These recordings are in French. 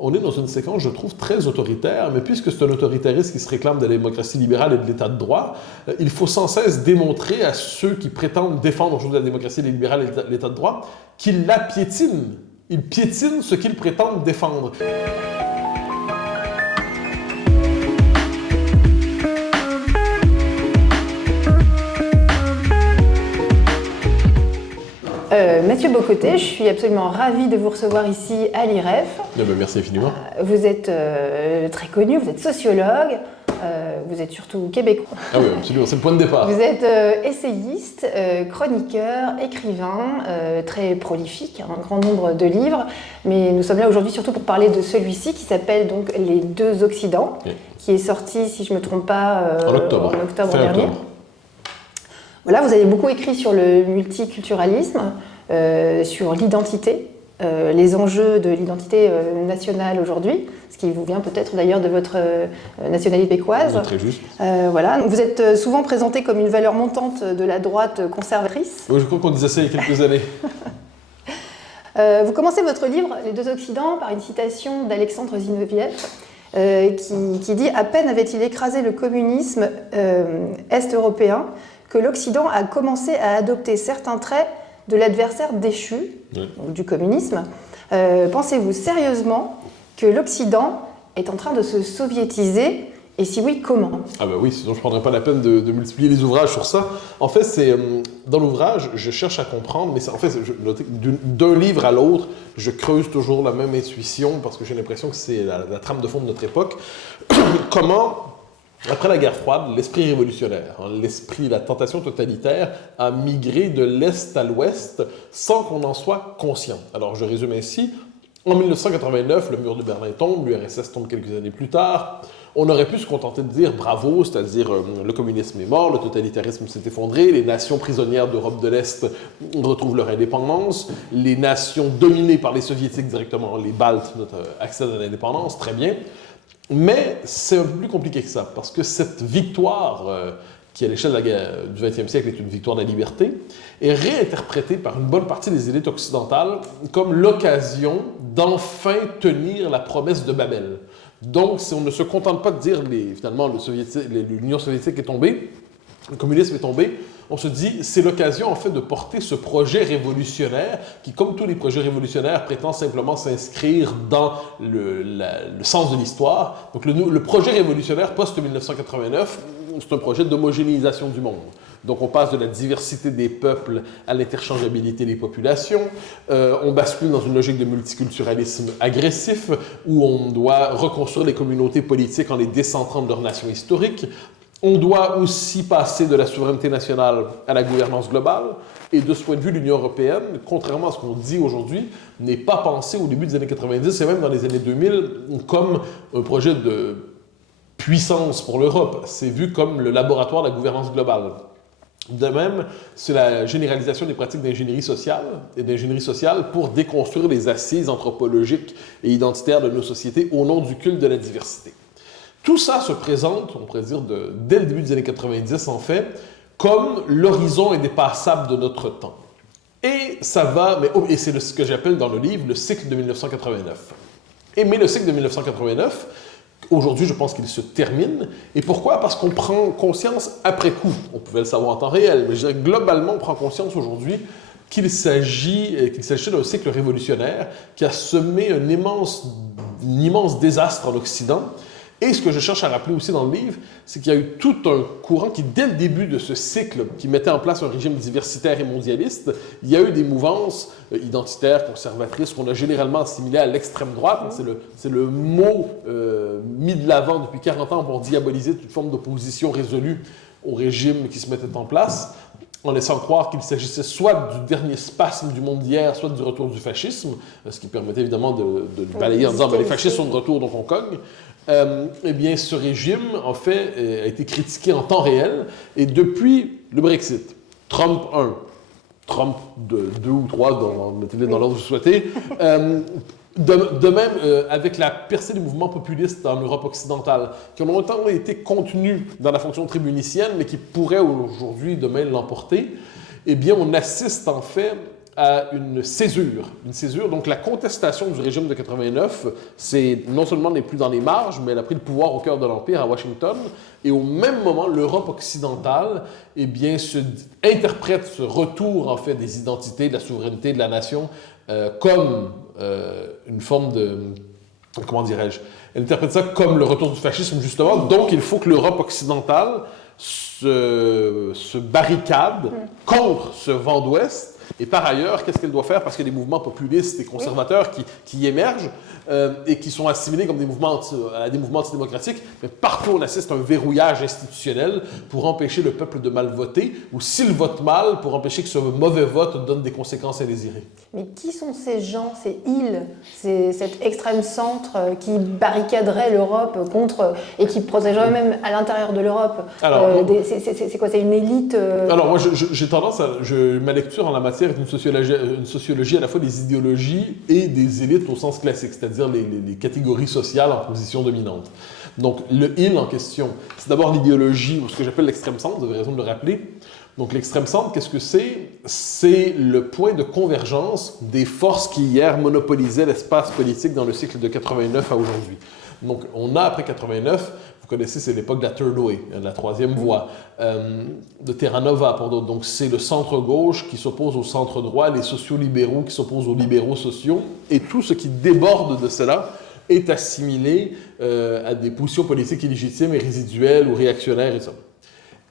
On est dans une séquence, je trouve, très autoritaire, mais puisque c'est un autoritarisme qui se réclame de la démocratie libérale et de l'état de droit, il faut sans cesse démontrer à ceux qui prétendent défendre aujourd'hui la démocratie libérale et l'état de droit qu'ils la piétinent. Ils piétinent ce qu'ils prétendent défendre. Mathieu Bocoté, je suis absolument ravie de vous recevoir ici à l'IREF. Merci infiniment. Vous êtes très connu, vous êtes sociologue, vous êtes surtout québécois. Ah oui, absolument, c'est le point de départ. Vous êtes essayiste, chroniqueur, écrivain, très prolifique, un grand nombre de livres. Mais nous sommes là aujourd'hui surtout pour parler de celui-ci qui s'appelle donc Les Deux Occidents, oui, qui est sorti, si je ne me trompe pas, en octobre dernier. Octobre. Voilà, vous avez beaucoup écrit sur le multiculturalisme, sur l'identité, les enjeux de l'identité nationale aujourd'hui, ce qui vous vient peut-être d'ailleurs de votre nationalité québécoise. Très juste. Voilà. Vous êtes souvent présenté comme une valeur montante de la droite conservatrice. Oui, je crois qu'on disait ça il y a quelques années. Vous commencez votre livre, Les Deux Occidents, par une citation d'Alexandre Zinoviev, qui dit « À peine avait-il écrasé le communisme est-européen que l'Occident a commencé à adopter certains traits de l'adversaire déchu, oui, donc du communisme. Pensez-vous sérieusement que l'Occident est en train de se soviétiser? Et si oui, comment? Ah ben oui, sinon je ne prendrais pas la peine de multiplier les ouvrages sur ça. En fait, c'est dans l'ouvrage, je cherche à comprendre, mais en fait, d'un livre à l'autre, je creuse toujours la même intuition parce que j'ai l'impression que c'est la trame de fond de notre époque. Comment, après la guerre froide, l'esprit révolutionnaire, l'esprit, la tentation totalitaire a migré de l'Est à l'Ouest sans qu'on en soit conscient. Alors, je résume ainsi. En 1989, le mur de Berlin tombe, l'URSS tombe quelques années plus tard. On aurait pu se contenter de dire bravo, c'est-à-dire le communisme est mort, le totalitarisme s'est effondré, les nations prisonnières d'Europe de l'Est retrouvent leur indépendance, les nations dominées par les soviétiques directement, les Baltes, accèdent à l'indépendance, très bien. Mais c'est un peu plus compliqué que ça, parce que cette victoire, qui à l'échelle du XXe siècle est une victoire de la liberté, est réinterprétée par une bonne partie des élites occidentales comme l'occasion d'enfin tenir la promesse de Babel. Donc, si on ne se contente pas de dire finalement l'Union soviétique est tombée, le communisme est tombé, on se dit c'est l'occasion en fait de porter ce projet révolutionnaire qui, comme tous les projets révolutionnaires, prétend simplement s'inscrire dans le sens de l'histoire. Donc le projet révolutionnaire post-1989, c'est un projet d'homogénéisation du monde. Donc, on passe de la diversité des peuples à l'interchangeabilité des populations. On bascule dans une logique de multiculturalisme agressif où on doit reconstruire les communautés politiques en les décentrant de leur nation historique. On doit aussi passer de la souveraineté nationale à la gouvernance globale. Et de ce point de vue, l'Union européenne, contrairement à ce qu'on dit aujourd'hui, n'est pas pensée au début des années 90 et même dans les années 2000 comme un projet de puissance pour l'Europe. C'est vu comme le laboratoire de la gouvernance globale. De même, c'est la généralisation des pratiques d'ingénierie sociale pour déconstruire les assises anthropologiques et identitaires de nos sociétés au nom du culte de la diversité. Tout ça se présente, on pourrait dire, dès le début des années 90, en fait, comme l'horizon indépassable de notre temps. Et ça va, et c'est ce que j'appelle dans le livre le cycle de 1989. Mais le cycle de 1989, aujourd'hui, je pense qu'il se termine. Et pourquoi? Parce qu'on prend conscience après coup. On pouvait le savoir en temps réel, mais je dirais globalement, on prend conscience aujourd'hui qu'il s'agit d'un cycle révolutionnaire qui a semé un immense désastre en Occident. Et ce que je cherche à rappeler aussi dans le livre, c'est qu'il y a eu tout un courant qui, dès le début de ce cycle, qui mettait en place un régime diversitaire et mondialiste, il y a eu des mouvances identitaires, conservatrices, qu'on a généralement assimilées à l'extrême droite. C'est le mot mis de l'avant depuis 40 ans pour diaboliser toute forme d'opposition résolue au régime qui se mettait en place, en laissant croire qu'il s'agissait soit du dernier spasme du monde d'hier, soit du retour du fascisme, ce qui permettait évidemment de balayer en disant « les fascistes sont de retour, donc on cogne ». Eh bien, ce régime, en fait, a été critiqué en temps réel. Et depuis le Brexit, Trump 1, Trump 2 ou 3, mettez-les dans l'ordre que vous souhaitez, de même, avec la percée des mouvements populistes en Europe occidentale, qui ont longtemps été contenus dans la fonction tribunicienne, mais qui pourraient aujourd'hui, demain, l'emporter, eh bien, on assiste en fait à une césure. Une césure, donc la contestation du régime de 89, c'est non seulement n'est plus dans les marges, mais elle a pris le pouvoir au cœur de l'Empire à Washington. Et au même moment, l'Europe occidentale, eh bien, interprète ce retour, en fait, des identités, de la souveraineté de la nation comme une forme de... Comment dirais-je? Elle interprète ça comme le retour du fascisme, justement. Donc, il faut que l'Europe occidentale se barricade contre ce vent d'Ouest. Et par ailleurs, qu'est-ce qu'elle doit faire? Parce qu'il y a des mouvements populistes et conservateurs qui émergent et qui sont assimilés comme des mouvements antidémocratiques. Mais partout, on assiste à un verrouillage institutionnel pour empêcher le peuple de mal voter, ou s'il vote mal, pour empêcher que ce mauvais vote donne des conséquences indésirées. Mais qui sont ces gens, ces îles, cet extrême centre qui barricaderait l'Europe contre et qui protégerait même à l'intérieur de l'Europe? C'est quoi? C'est une élite Alors, moi, j'ai tendance à... ma lecture en la matière est une sociologie à la fois des idéologies et des élites au sens classique, c'est-à-dire les catégories sociales en position dominante. Donc, le « il » en question, c'est d'abord l'idéologie, ou ce que j'appelle l'extrême centre, vous avez raison de le rappeler. Donc, l'extrême centre, qu'est-ce que c'est? C'est le point de convergence des forces qui, hier, monopolisaient l'espace politique dans le cycle de 89 à aujourd'hui. Donc, on a, après 89, vous connaissez, c'est l'époque de la Third Way, de la troisième voie, de Terra Nova pour d'autres. Donc, c'est le centre-gauche qui s'oppose au centre-droit, les sociaux-libéraux qui s'opposent aux libéraux sociaux, et tout ce qui déborde de cela est assimilé à des positions politiques illégitimes et résiduelles ou réactionnaires et ça.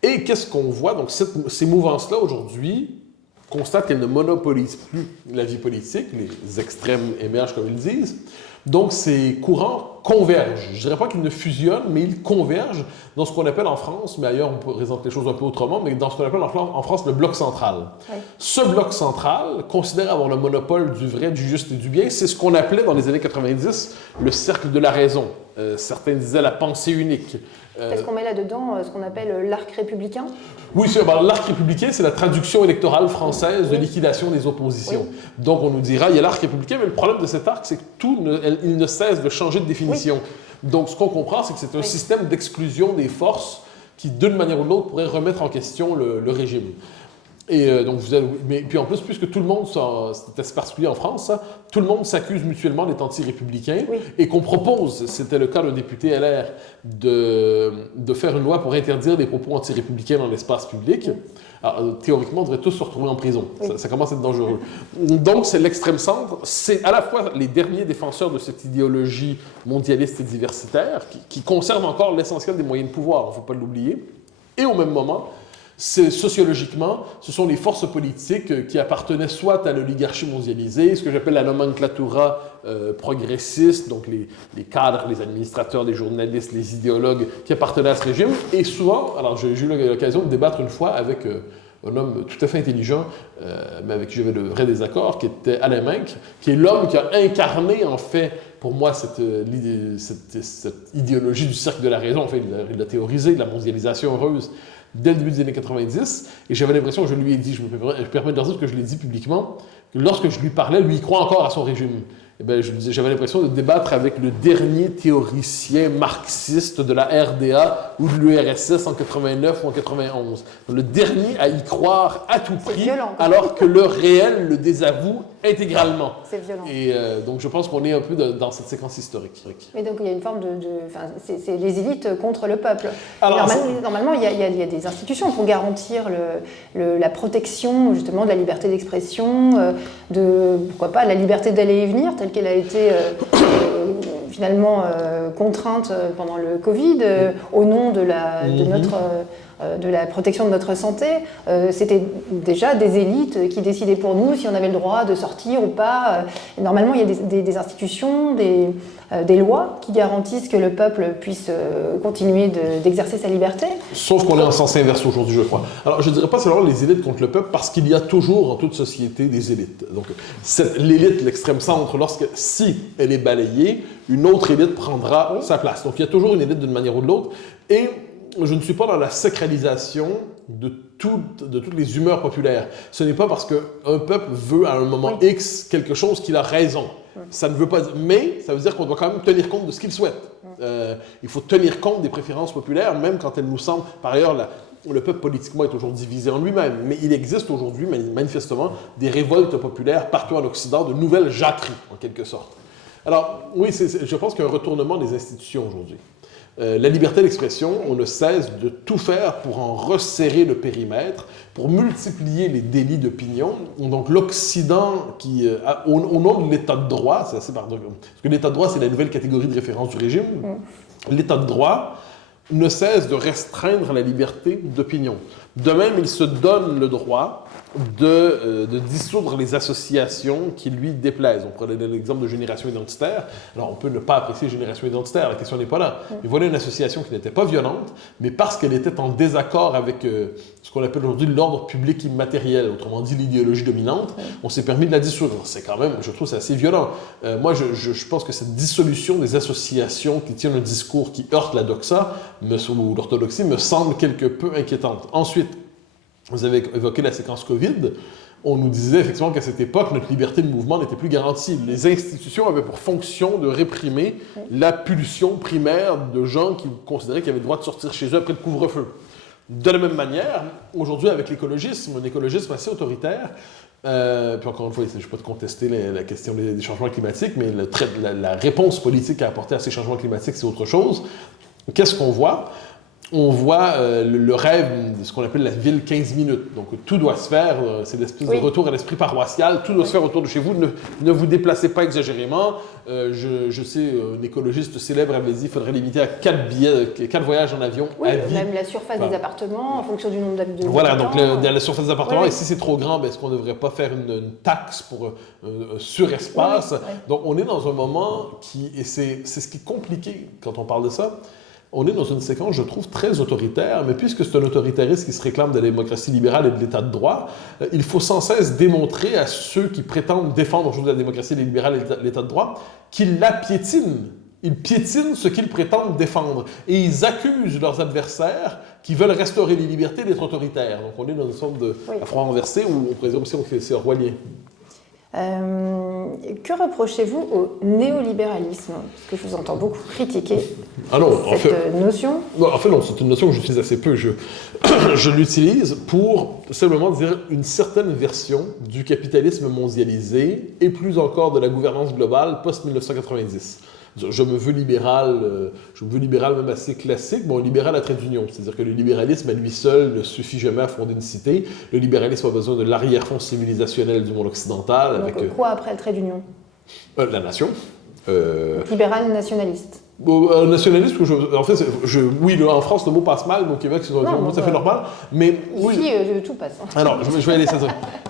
Et qu'est-ce qu'on voit? Donc, ces mouvances-là, aujourd'hui, constatent qu'elles ne monopolisent plus la vie politique, les extrêmes émergent, comme ils disent. Donc, ces courants convergent. Je ne dirais pas qu'ils ne fusionnent, mais ils convergent dans ce qu'on appelle en France, mais ailleurs on présente les choses un peu autrement, mais dans ce qu'on appelle en France le bloc central. Oui. Ce bloc central considère avoir le monopole du vrai, du juste et du bien. C'est ce qu'on appelait dans les années 90 le cercle de la raison. Certains disaient la pensée unique. Est-ce qu'on met là-dedans ce qu'on appelle l'arc républicain? Oui, l'arc républicain, c'est la traduction électorale française de liquidation des oppositions. Oui. Donc, on nous dira, il y a l'arc républicain, mais le problème de cet arc, c'est que il ne cesse de changer de définition. Oui. Donc, ce qu'on comprend, c'est que c'est un système d'exclusion des forces qui, d'une manière ou de l'autre, pourrait remettre en question le régime. Et donc, mais puis en plus, puisque tout le monde, c'était assez particulier en France, ça, tout le monde s'accuse mutuellement d'être anti-républicain et qu'on propose, c'était le cas d'un député LR, de faire une loi pour interdire des propos anti-républicains dans l'espace public. Alors, théoriquement, on devrait tous se retrouver en prison. Ça commence à être dangereux. Donc, c'est l'extrême centre. C'est à la fois les derniers défenseurs de cette idéologie mondialiste et diversitaire qui conserve encore l'essentiel des moyens de pouvoir, il ne faut pas l'oublier. Et au même moment, sociologiquement, ce sont les forces politiques qui appartenaient soit à l'oligarchie mondialisée, ce que j'appelle la nomenclatura progressiste, donc les cadres, les administrateurs, les journalistes, les idéologues qui appartenaient à ce régime. Et souvent, alors j'ai eu l'occasion de débattre une fois avec un homme tout à fait intelligent, mais avec qui j'avais de vrais désaccords, qui était Alain Menck, qui est l'homme qui a incarné, en fait, pour moi, cette idéologie du cercle de la raison. En fait, il l'a théorisé, la mondialisation heureuse, dès le début des années 90, et j'avais l'impression, je lui ai dit, je me permets de leur dire que je l'ai dit publiquement, que lorsque je lui parlais, lui, il croit encore à son régime. Eh bien, j'avais l'impression de débattre avec le dernier théoricien marxiste de la RDA ou de l'URSS en 89 ou en 91. Le dernier à y croire à tout prix, alors que le réel le désavoue intégralement. C'est violent. Et donc, je pense qu'on est un peu dans cette séquence historique. Mais donc, il y a une forme c'est les élites contre le peuple. Alors, normalement, il y a des institutions pour garantir la protection, justement, de la liberté d'expression, pourquoi pas, la liberté d'aller et venir, telle qu'elle a été finalement contrainte pendant le Covid, au nom de la protection de notre santé. C'était déjà des élites qui décidaient pour nous si on avait le droit de sortir ou pas. Normalement, il y a des institutions, des lois qui garantissent que le peuple puisse continuer d'exercer sa liberté. Sauf qu'on est en sens inverse aujourd'hui, je crois. Alors, je ne dirais pas seulement les élites contre le peuple, parce qu'il y a toujours, en toute société, des élites. Donc, l'élite, l'extrême centre, si elle est balayée, une autre élite prendra sa place. Donc, il y a toujours une élite d'une manière ou de l'autre. Et je ne suis pas dans la sacralisation de toutes les humeurs populaires. Ce n'est pas parce qu'un peuple veut, à un moment X, quelque chose qu'il a raison. Ça ne veut pas dire... Mais ça veut dire qu'on doit quand même tenir compte de ce qu'il souhaite. Il faut tenir compte des préférences populaires, même quand elles nous semblent... Par ailleurs, le peuple politiquement est toujours divisé en lui-même, mais il existe aujourd'hui manifestement des révoltes populaires partout en Occident, de nouvelles jacqueries en quelque sorte. Alors oui, je pense qu'il y a un retournement des institutions aujourd'hui. La liberté d'expression, on ne cesse de tout faire pour en resserrer le périmètre, pour multiplier les délits d'opinion. Donc l'Occident, au nom de l'État de droit, c'est assez pardon, parce que l'État de droit, c'est la nouvelle catégorie de référence du régime, l'État de droit ne cesse de restreindre la liberté d'opinion. De même, il se donne le droit de dissoudre les associations qui lui déplaisent. On prenait l'exemple de Génération Identitaire. Alors, on peut ne pas apprécier Génération Identitaire, la question n'est pas là. Mais voilà une association qui n'était pas violente, mais parce qu'elle était en désaccord avec ce qu'on appelle aujourd'hui l'ordre public immatériel, autrement dit l'idéologie dominante, on s'est permis de la dissoudre. C'est quand même, je trouve, c'est assez violent. Moi, je pense que cette dissolution des associations qui tiennent un discours qui heurte la doxa, ou l'orthodoxie, me semble quelque peu inquiétante. Ensuite, vous avez évoqué la séquence COVID. On nous disait effectivement qu'à cette époque, notre liberté de mouvement n'était plus garantie. Les institutions avaient pour fonction de réprimer la pulsion primaire de gens qui considéraient qu'ils avaient le droit de sortir chez eux après le couvre-feu. De la même manière, aujourd'hui, avec l'écologisme, un écologisme assez autoritaire, puis encore une fois, je ne vais pas te contester la question des changements climatiques, mais la réponse politique à apporter à ces changements climatiques, c'est autre chose. Qu'est-ce qu'on voit? On voit le rêve de ce qu'on appelle la ville 15 minutes. Donc, tout doit se faire, c'est l'espèce de retour à l'esprit paroissial, tout doit se faire autour de chez vous, ne vous déplacez pas exagérément. Je sais, un écologiste célèbre avait dit qu'il faudrait limiter à 4 voyages en avion à vie. Même la surface des appartements, en fonction du nombre d'habitants. Voilà, donc la surface des appartements, et si c'est trop grand, est-ce qu'on ne devrait pas faire une taxe pour un surespace? Donc, on est dans un moment et c'est ce qui est compliqué quand on parle de ça. On est dans une séquence, je trouve, très autoritaire, mais puisque c'est un autoritarisme qui se réclame de la démocratie libérale et de l'état de droit, il faut sans cesse démontrer à ceux qui prétendent défendre aujourd'hui la démocratie libérale et l'état de droit qu'ils la piétinent. Ils piétinent ce qu'ils prétendent défendre. Et ils accusent leurs adversaires qui veulent restaurer les libertés d'être autoritaires. Donc on est dans une sorte de front renversé où on présume aussi que c'est orwellien. Que reprochez-vous au néolibéralisme? Parce que je vous entends beaucoup critiquer cette notion. Non, en fait, non, c'est une notion que j'utilise assez peu. Je l'utilise pour simplement dire une certaine version du capitalisme mondialisé et plus encore de la gouvernance globale post-1990. Je me veux libéral même assez classique, un libéral à trait d'union. C'est-à-dire que le libéralisme à lui seul ne suffit jamais à fonder une cité. Le libéralisme a besoin de l'arrière-fond civilisationnel du monde occidental. Donc quoi après le trait d'union? La nation. Libéral nationaliste. Nationaliste, en fait, oui, en France, le mot passe mal, mais au Québec, c'est un mot tout à fait normal. Mais oui. Ici, tout passe. Alors, je vais aller ça.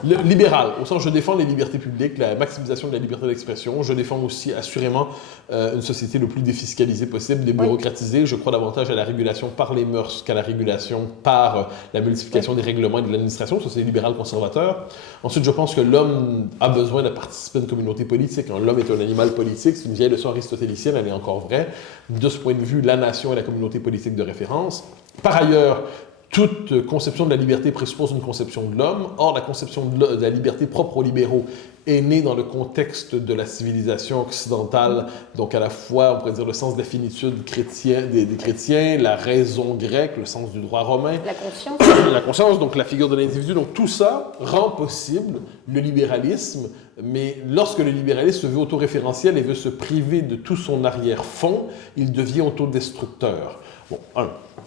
Libéral, au sens, je défends les libertés publiques, la maximisation de la liberté d'expression. Je défends aussi, assurément, une société le plus défiscalisée possible, débureaucratisée. Je crois davantage à la régulation par les mœurs qu'à la régulation par la multiplication des règlements et de l'administration. Ça, c'est libéral conservateur. Ensuite, je pense que l'homme a besoin de participer à une communauté politique. L'homme est un animal politique. C'est une vieille leçon aristotélicienne, elle est encore vraie. De ce point de vue, la nation est la communauté politique de référence. Par ailleurs, toute conception de la liberté présuppose une conception de l'homme. Or, la conception de la liberté propre aux libéraux est née dans le contexte de la civilisation occidentale, donc à la fois, on pourrait dire, le sens de la finitude des chrétiens, la raison grecque, le sens du droit romain. La conscience. La conscience, donc la figure de l'individu. Donc tout ça rend possible le libéralisme, mais lorsque le libéralisme se veut autoréférentiel et veut se priver de tout son arrière-fond, il devient autodestructeur. Bon,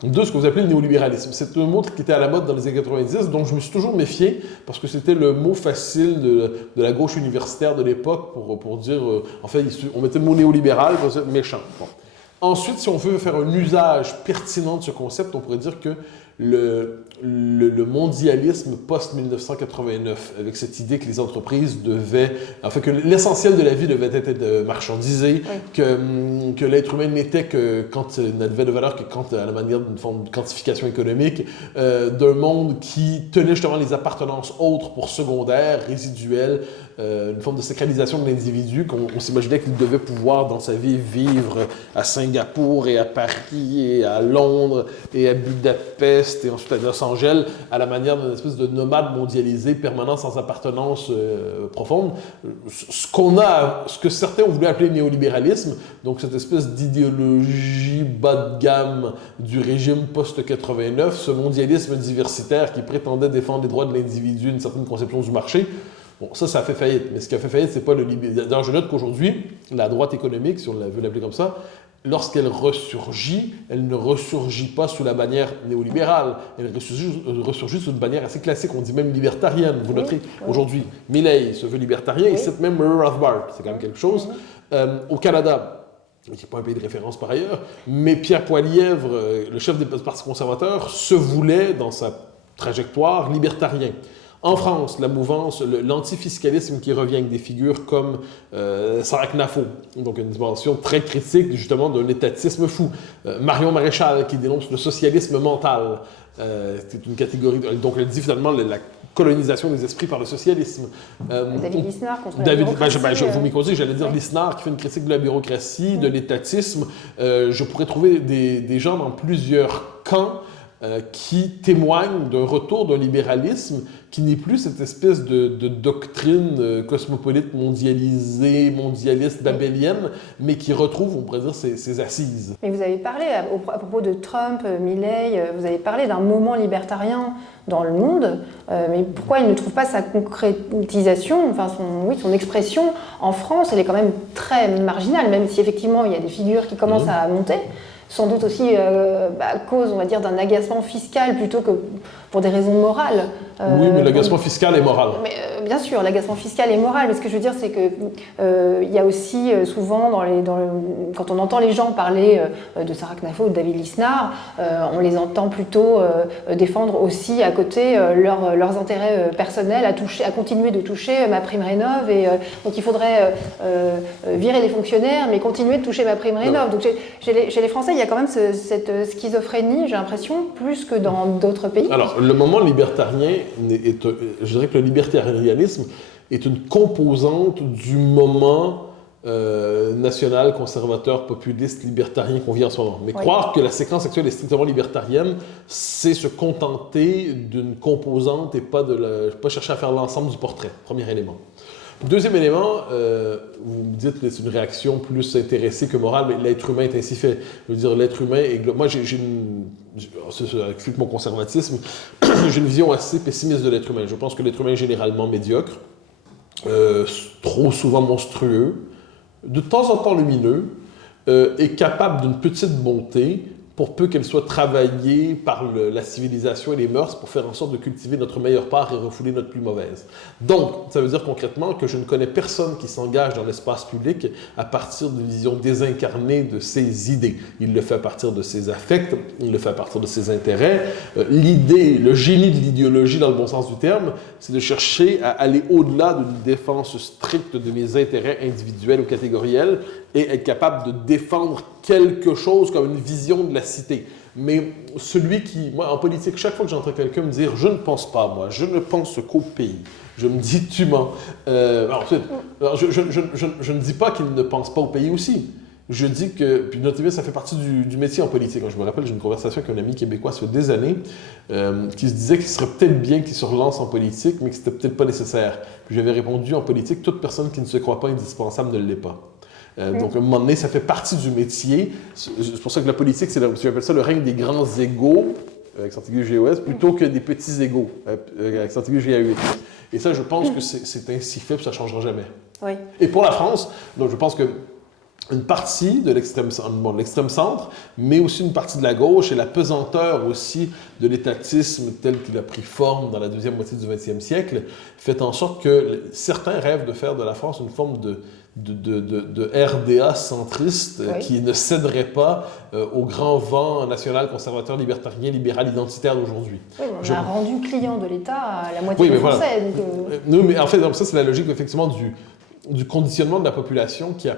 deux, ce que vous appelez le néolibéralisme. C'est un mot qui était à la mode dans les années 90, dont je me suis toujours méfié, parce que c'était le mot facile de la gauche universitaire de l'époque pour dire, en fait, on mettait le mot néolibéral, méchant. Bon. Ensuite, si on veut faire un usage pertinent de ce concept, on pourrait dire que le mondialisme post-1989, avec cette idée que les entreprises devaient, enfin que l'essentiel de la vie devait être marchandisé, que l'être humain n'était que quand n'avait de valeur que quand à la manière d'une forme de quantification économique, d'un monde qui tenait justement les appartenances autres pour secondaires, résiduelles, une forme de sacralisation de l'individu, qu'on s'imaginait qu'il devait pouvoir dans sa vie vivre à Singapour et à Paris et à Londres et à Budapest l'Est et ensuite à Los Angeles, à la manière d'une espèce de nomade mondialisé permanent sans appartenance profonde. Ce que certains ont voulu appeler néolibéralisme, donc cette espèce d'idéologie bas de gamme du régime post-89, ce mondialisme diversitaire qui prétendait défendre les droits de l'individu, une certaine conception du marché. Bon, ça a fait faillite. Mais ce qui a fait faillite, c'est pas le libéralisme. D'ailleurs, je note qu'aujourd'hui, la droite économique, si on veut l'appeler comme ça, lorsqu'elle ressurgit, elle ne ressurgit pas sous la bannière néolibérale. Elle ressurgit sous une bannière assez classique, on dit même libertarienne. Vous noterez, aujourd'hui, Milei se veut libertarien et cite même Murray Rothbard. C'est quand même quelque chose. Au Canada, qui n'est pas un pays de référence par ailleurs, mais Pierre Poilievre, le chef du Parti conservateur, se voulait, dans sa trajectoire, libertarien. En France, la mouvance, l'antifiscalisme qui revient avec des figures comme Sarah Knafo, donc une dimension très critique justement d'un étatisme fou. Marion Maréchal qui dénonce le socialisme mental. C'est une catégorie, donc elle dit finalement la colonisation des esprits par le socialisme. David Lisnard contre la bureaucratie. Vous m'y causez, j'allais dire Lisnard qui fait une critique de la bureaucratie, de l'étatisme. Je pourrais trouver des gens dans plusieurs camps qui témoignent d'un retour d'un libéralisme qui n'est plus cette espèce de doctrine cosmopolite mondialisée, mondialiste, babélienne, mais qui retrouve, on pourrait dire, ses assises. Mais vous avez parlé, à propos de Trump, Milei, vous avez parlé d'un moment libertarien dans le monde, mais pourquoi il ne trouve pas sa concrétisation, enfin son expression en France? Elle est quand même très marginale, même si effectivement il y a des figures qui commencent à monter. Sans doute aussi à cause, on va dire, d'un agacement fiscal plutôt que pour des raisons morales. Oui, mais l'agacement fiscal est moral. Mais, bien sûr, l'agacement fiscal est moral, mais ce que je veux dire, c'est que il y a aussi souvent, quand on entend les gens parler de Sarah Knafo ou de David Lisnard, on les entend plutôt défendre aussi à côté leurs intérêts personnels, à continuer de toucher ma prime rénov. Donc il faudrait virer les fonctionnaires, mais continuer de toucher ma prime rénov. Donc chez les Français, il y a quand même cette schizophrénie, j'ai l'impression, plus que dans d'autres pays. Alors, le moment libertarien, je dirais que le libertarianisme est une composante du moment national, conservateur, populiste, libertarien qu'on vit en ce moment. Mais croire que la séquence actuelle est strictement libertarienne, c'est se contenter d'une composante et pas chercher à faire l'ensemble du portrait. Premier élément. Deuxième élément, vous me dites que c'est une réaction plus intéressée que morale, mais l'être humain est ainsi fait. Je veux dire, l'être humain est... Moi, ça explique mon conservatisme, j'ai une vision assez pessimiste de l'être humain. Je pense que l'être humain est généralement médiocre, trop souvent monstrueux, de temps en temps lumineux, est capable d'une petite bonté, pour peu qu'elle soit travaillée par la civilisation et les mœurs pour faire en sorte de cultiver notre meilleure part et refouler notre plus mauvaise. Donc, ça veut dire concrètement que je ne connais personne qui s'engage dans l'espace public à partir d'une vision désincarnée de ses idées. Il le fait à partir de ses affects, il le fait à partir de ses intérêts. L'idée, le génie de l'idéologie dans le bon sens du terme, c'est de chercher à aller au-delà d'une défense stricte de mes intérêts individuels ou catégoriels et être capable de défendre quelque chose comme une vision de la cité. Mais celui qui, moi en politique, chaque fois que j'entends quelqu'un me dire « je ne pense pas, moi, je ne pense qu'au pays », je me dis « tu mens ». Je ne dis pas qu'il ne pense pas au pays aussi. Je dis que, puis notamment, ça fait partie du métier en politique. Je me rappelle, j'ai une conversation avec un ami québécois, ça fait des années, qui se disait qu'il serait peut-être bien qu'il se relance en politique, mais que c'était peut-être pas nécessaire. Puis j'avais répondu, en politique, toute personne qui ne se croit pas indispensable ne l'est pas. Donc, à un moment donné, ça fait partie du métier. C'est pour ça que la politique, j'appelle ça le règne des grands égaux, avec Santiago GOS, plutôt que des petits égaux, avec Santiago GAE. Et ça, je pense que c'est ainsi fait, puis ça ne changera jamais. Oui. Et pour la France, donc je pense que une partie de l'extrême centre, mais aussi une partie de la gauche et la pesanteur aussi de l'étatisme tel qu'il a pris forme dans la deuxième moitié du XXe siècle, fait en sorte que certains rêvent de faire de la France une forme de RDA centriste qui ne céderait pas au grand vent national, conservateur, libertarien, libéral, identitaire d'aujourd'hui. Oui, on a rendu client de l'État à la moitié des Français. Non, mais en fait, ça, c'est la logique, effectivement, du conditionnement de la population qui est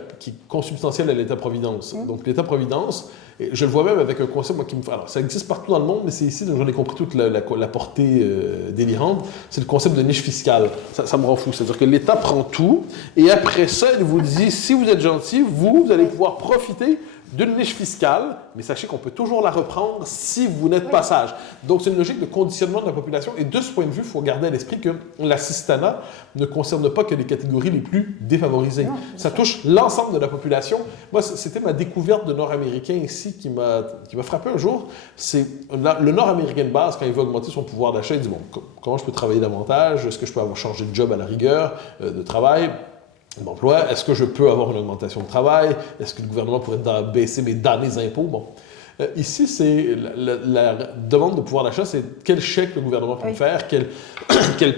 consubstantiel à l'État-providence. Donc l'État-providence, je le vois même avec un concept moi, qui me fait... Alors, ça existe partout dans le monde, mais c'est ici, j'en ai compris toute la portée délirante, c'est le concept de niche fiscale. Ça me rend fou. C'est-à-dire que l'État prend tout, et après ça, il vous dit, si vous êtes gentil, vous allez pouvoir profiter d'une niche fiscale, mais sachez qu'on peut toujours la reprendre si vous n'êtes pas sage. Donc, c'est une logique de conditionnement de la population. Et de ce point de vue, il faut garder à l'esprit que l'assistanat ne concerne pas que les catégories les plus défavorisées. Non, ça touche l'ensemble de la population. Moi, c'était ma découverte de Nord-Américain ici qui m'a frappé un jour. C'est le Nord-Américain de base, quand il veut augmenter son pouvoir d'achat, il dit, bon, comment je peux travailler davantage? Est-ce que je peux avoir changé de job à la rigueur, de travail? D'emploi, est-ce que je peux avoir une augmentation de travail? Est-ce que le gouvernement pourrait baisser mes derniers impôts? Bon. Ici, c'est la demande de pouvoir d'achat, c'est quel chèque le gouvernement peut me faire, quelle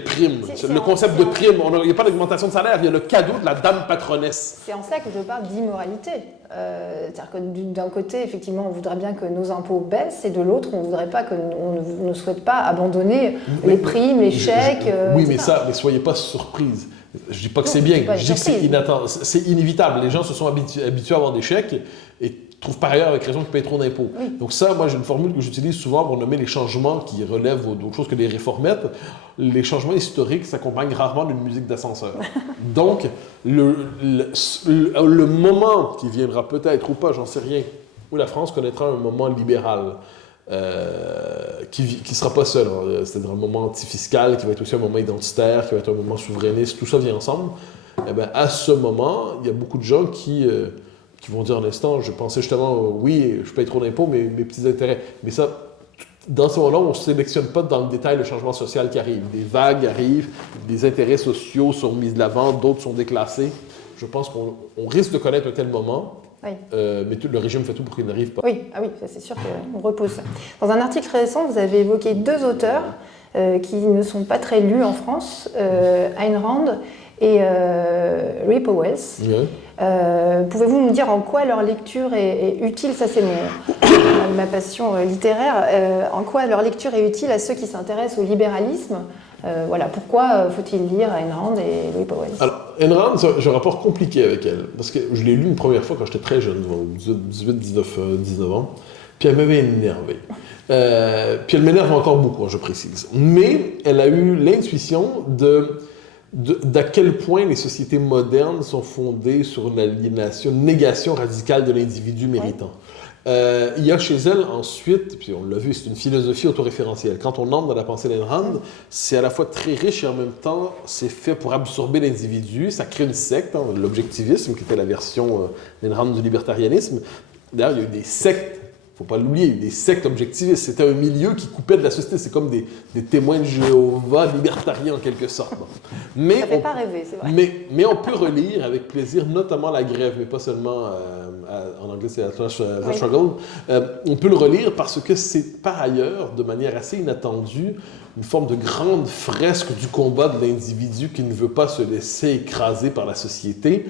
prime. Le concept de prime, il n'y a pas d'augmentation de salaire, il y a le cadeau de la dame patronesse. C'est en ça que je parle d'immoralité. C'est-à-dire que d'un côté, effectivement, on voudrait bien que nos impôts baissent, et de l'autre, on ne souhaite pas abandonner les primes, les chèques. Oui, mais soyez pas surprise. Je dis pas que c'est bien, je dis que c'est inévitable. Les gens se sont habitués à avoir des chèques et trouvent par ailleurs avec raison qu'ils payent trop d'impôts. Oui. Donc ça, moi, j'ai une formule que j'utilise souvent pour nommer les changements qui relèvent d'autres choses que les réformettes. Les changements historiques s'accompagnent rarement d'une musique d'ascenseur. Donc, le moment qui viendra peut-être ou pas, j'en sais rien, où la France connaîtra un moment libéral, qui ne sera pas seul, hein. C'est-à-dire un moment antifiscal, qui va être aussi un moment identitaire, qui va être un moment souverainiste, tout ça vient ensemble. Et bien, à ce moment, il y a beaucoup de gens qui vont dire un instant, je pensais justement, oui, je paye trop d'impôts, mais mes petits intérêts. Mais ça, dans ce moment-là, on ne sélectionne pas dans le détail le changement social qui arrive. Des vagues arrivent, des intérêts sociaux sont mis de l'avant, d'autres sont déclassés. Je pense qu'on risque de connaître un tel moment. Oui. Mais le régime fait tout pour qu'il n'arrive pas. Oui, c'est sûr qu'on repose ça. Dans un article récent, vous avez évoqué deux auteurs qui ne sont pas très lus en France, Ayn Rand et Ray Powell. Oui. Pouvez-vous nous dire en quoi leur lecture est utile? Ça, c'est ma passion littéraire. En quoi leur lecture est utile à ceux qui s'intéressent au libéralisme? Voilà, pourquoi faut-il lire Ayn Rand et Louis Powell? Alors, Ayn Rand, j'ai un rapport compliqué avec elle, parce que je l'ai lu une première fois quand j'étais très jeune, 18-19 ans, puis elle m'avait énervé. Puis elle m'énerve encore beaucoup, je précise. Mais elle a eu l'intuition d'à quel point les sociétés modernes sont fondées sur une aliénation, une négation radicale de l'individu méritant. Il y a chez elle ensuite, puis on l'a vu, c'est une philosophie autoréférentielle. Quand on entre dans la pensée d'Ayn Rand, c'est à la fois très riche et en même temps, c'est fait pour absorber l'individu. Ça crée une secte, l'objectivisme, qui était la version d'Ayn Rand du libertarianisme. D'ailleurs, il y a eu des sectes, il ne faut pas l'oublier, des sectes objectivistes. C'était un milieu qui coupait de la société. C'est comme des témoins de Jéhovah libertariens en quelque sorte. Mais ça ne fait pas rêver, c'est vrai. Mais on peut relire avec plaisir, notamment La Grève, mais pas seulement, en anglais c'est Atlas Struggle. On peut le relire parce que c'est par ailleurs, de manière assez inattendue, une forme de grande fresque du combat de l'individu qui ne veut pas se laisser écraser par la société.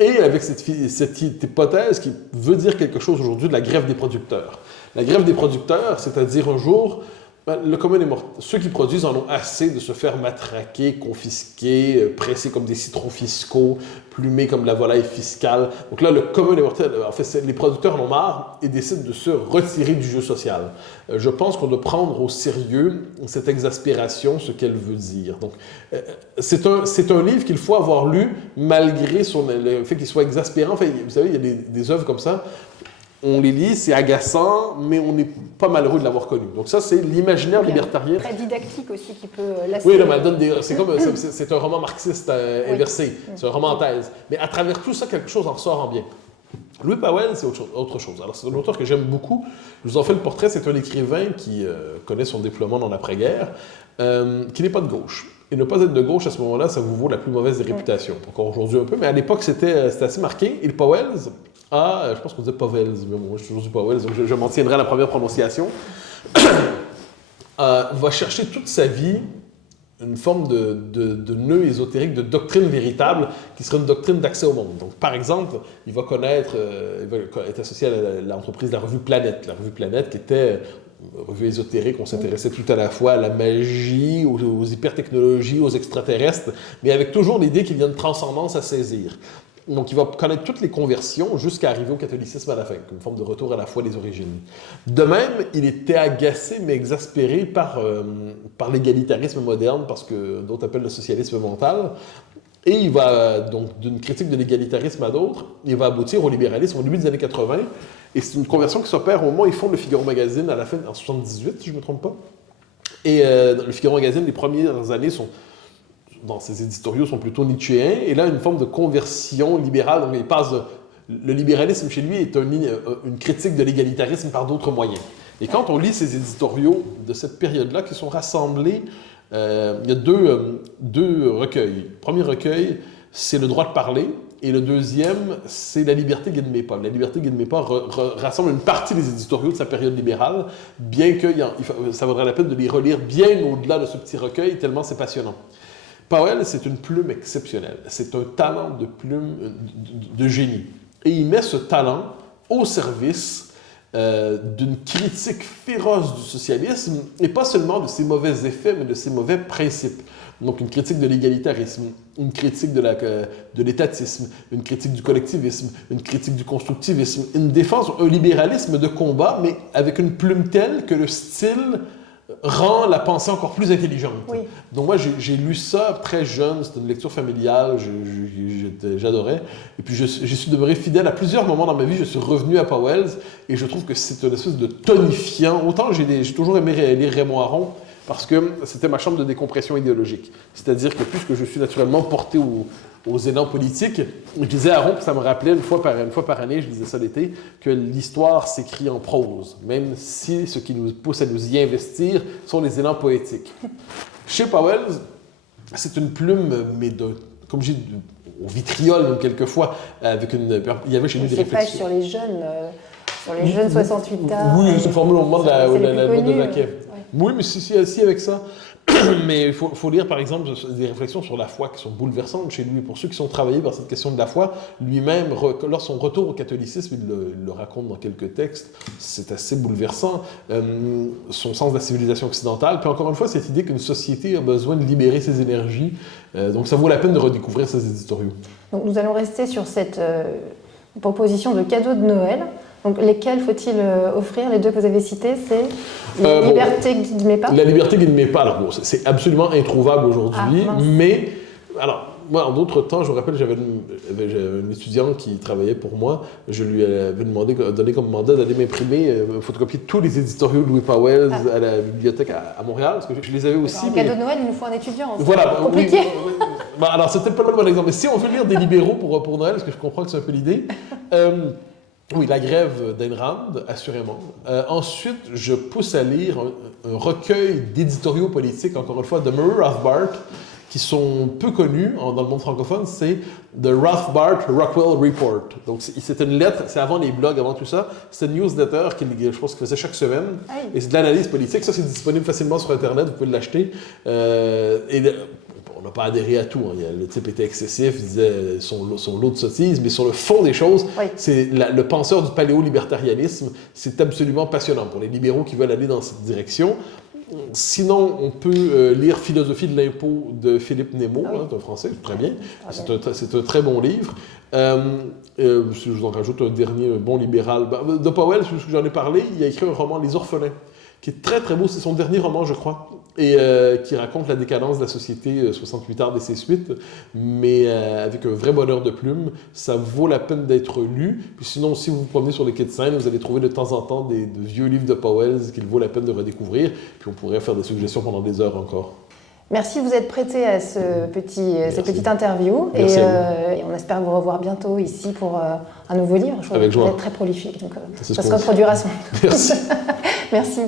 Et avec cette hypothèse qui veut dire quelque chose aujourd'hui de la grève des producteurs. La grève des producteurs, c'est-à-dire un jour, le commun des mortels, ceux qui produisent en ont assez de se faire matraquer, confisquer, pressés comme des citrons fiscaux, plumés comme de la volaille fiscale. Donc là, le commun des mortels, en fait, les producteurs en ont marre et décident de se retirer du jeu social. Je pense qu'on doit prendre au sérieux cette exaspération, ce qu'elle veut dire. Donc, c'est un livre qu'il faut avoir lu malgré le fait qu'il soit exaspérant. Enfin, vous savez, il y a des œuvres comme ça. On les lit, c'est agaçant, mais on n'est pas malheureux de l'avoir connu. Donc ça, c'est l'imaginaire libertarien. Très didactique aussi, qui peut lasser. Oui, là, mais elle donne c'est un roman marxiste inversé, c'est un roman en thèse. Mais à travers tout ça, quelque chose en ressort en bien. Louis Powell, c'est autre chose. Alors, c'est un auteur que j'aime beaucoup. Je vous en fais le portrait. C'est un écrivain qui connaît son déploiement dans l'après-guerre, qui n'est pas de gauche. Et ne pas être de gauche, à ce moment-là, ça vous vaut la plus mauvaise des réputations. Encore aujourd'hui un peu, mais à l'époque, c'était assez marqué. Et le Powell... je pense qu'on disait Powell, mais bon, je suis toujours du Powell, donc je m'en tiendrai à la première prononciation, va chercher toute sa vie une forme de nœud ésotérique, de doctrine véritable, qui serait une doctrine d'accès au monde. Donc, par exemple, il va être associé à l'entreprise de la revue Planète. La revue Planète qui était revue ésotérique, on s'intéressait tout à la fois à la magie, aux hypertechnologies, aux extraterrestres, mais avec toujours l'idée qu'il y a une transcendance à saisir. Donc, il va connaître toutes les conversions jusqu'à arriver au catholicisme à la fin, comme une forme de retour à la foi des origines. De même, il était agacé mais exaspéré par l'égalitarisme moderne, parce que d'autres appellent le socialisme mental. Et il va, donc, d'une critique de l'égalitarisme à d'autres, il va aboutir au libéralisme au début des années 80. Et c'est une conversion qui s'opère au moment où ils fondent le Figaro Magazine à la fin, en 78, si je ne me trompe pas. Et le Figaro Magazine, les premières années dans ses éditoriaux sont plutôt nietzschéens. Et là, une forme de conversion libérale. Donc, il passe le libéralisme chez lui est une critique de l'égalitarisme par d'autres moyens. Et quand on lit ces éditoriaux de cette période-là, qui sont rassemblés, il y a deux recueils. Le premier recueil, c'est le droit de parler. Et le deuxième, c'est La liberté guide mes pas. La liberté guide mes pas rassemble une partie des éditoriaux de sa période libérale, bien que ça vaudrait la peine de les relire bien au-delà de ce petit recueil, tellement c'est passionnant. Powell, c'est une plume exceptionnelle. C'est un talent de plume de génie. Et il met ce talent au service d'une critique féroce du socialisme, et pas seulement de ses mauvais effets, mais de ses mauvais principes. Donc une critique de l'égalitarisme, une critique de l'étatisme, une critique du collectivisme, une critique du constructivisme, une défense, un libéralisme de combat, mais avec une plume telle que le style rend la pensée encore plus intelligente. Oui. Donc moi, j'ai lu ça très jeune, c'était une lecture familiale, j'adorais. Et puis j'y suis demeuré fidèle à plusieurs moments dans ma vie, je suis revenu à Powell's, et je trouve que c'est une espèce de tonifiant. Autant j'ai toujours aimé lire Raymond Aron, parce que c'était ma chambre de décompression idéologique. C'est-à-dire que puisque je suis naturellement porté aux élans politiques, je disais à Aron, ça me rappelait une fois par année, je disais ça l'été, que l'histoire s'écrit en prose, même si ce qui nous pousse à nous y investir sont les élans poétiques. Chez Powell, c'est une plume, mais comme j'ai dit, au vitriol quelquefois, il y avait chez nous des réflexions. C'est pas sur les jeunes 68 ans. Oui, c'est une formule au moment de la loi de Vaquet. Ouais. Oui, mais si avec ça. Mais il faut lire, par exemple, des réflexions sur la foi qui sont bouleversantes chez lui. Pour ceux qui sont travaillés par cette question de la foi, lui-même, lors de son retour au catholicisme, il le raconte dans quelques textes, c'est assez bouleversant. Son sens de la civilisation occidentale. Puis encore une fois, cette idée qu'une société a besoin de libérer ses énergies. Donc ça vaut la peine de redécouvrir ces éditoriaux. Donc nous allons rester sur cette proposition de cadeau de Noël. Donc, lesquels faut-il offrir? Les deux que vous avez cités, c'est La liberté guide mes pas. La liberté guide mes pas. Alors, bon, c'est absolument introuvable aujourd'hui, mais alors, moi, en d'autres temps, je me rappelle, j'avais une étudiante qui travaillait pour moi. Je lui avais donné comme mandat d'aller m'imprimer, photocopier tous les éditoriaux de Louis Powell à la bibliothèque à Montréal, parce que je les avais aussi. Un cadeau de Noël, il nous faut un étudiant. Voilà, compliqué. Oui. Alors, c'était pas le bon exemple, mais si on veut lire des libéraux pour Noël, parce que je comprends que c'est un peu l'idée. Oui, la grève d'Ayn Rand, assurément. Ensuite, je pousse à lire un recueil d'éditoriaux politiques, encore une fois, de Murray Rothbard, qui sont peu connus dans le monde francophone. C'est The Rothbard Rockwell Report. Donc, c'est une lettre, c'est avant les blogs, avant tout ça. C'est une newsletter je pense qu'il faisait chaque semaine. Aïe. Et c'est de l'analyse politique. Ça, c'est disponible facilement sur Internet, vous pouvez l'acheter. On n'a pas adhéré à tout. Hein. Le type était excessif, il disait son lot de sottises, mais sur le fond des choses, c'est le penseur du paléo-libertarianisme. C'est absolument passionnant pour les libéraux qui veulent aller dans cette direction. Sinon, on peut lire Philosophie de l'impôt de Philippe Nemo, c'est un français, très bien. C'est un très bon livre. Si je vous en rajoute un dernier bon libéral, de Powell, j'en ai parlé, il a écrit un roman, Les Orphelins, qui est très très beau, c'est son dernier roman, je crois, et qui raconte la décadence de la société 68 ans et ses suites, mais avec un vrai bonheur de plume. Ça vaut la peine d'être lu. Puis sinon, si vous vous promenez sur les quais de Seine, vous allez trouver de temps en temps de vieux livres de Powell qu'il vaut la peine de redécouvrir, puis on pourrait faire des suggestions pendant des heures encore. Merci de vous être prêté à cette petite interview. Et on espère vous revoir bientôt ici pour un nouveau livre. Je crois que vous êtes très prolifique, donc ça se reproduira sans. Merci. Merci.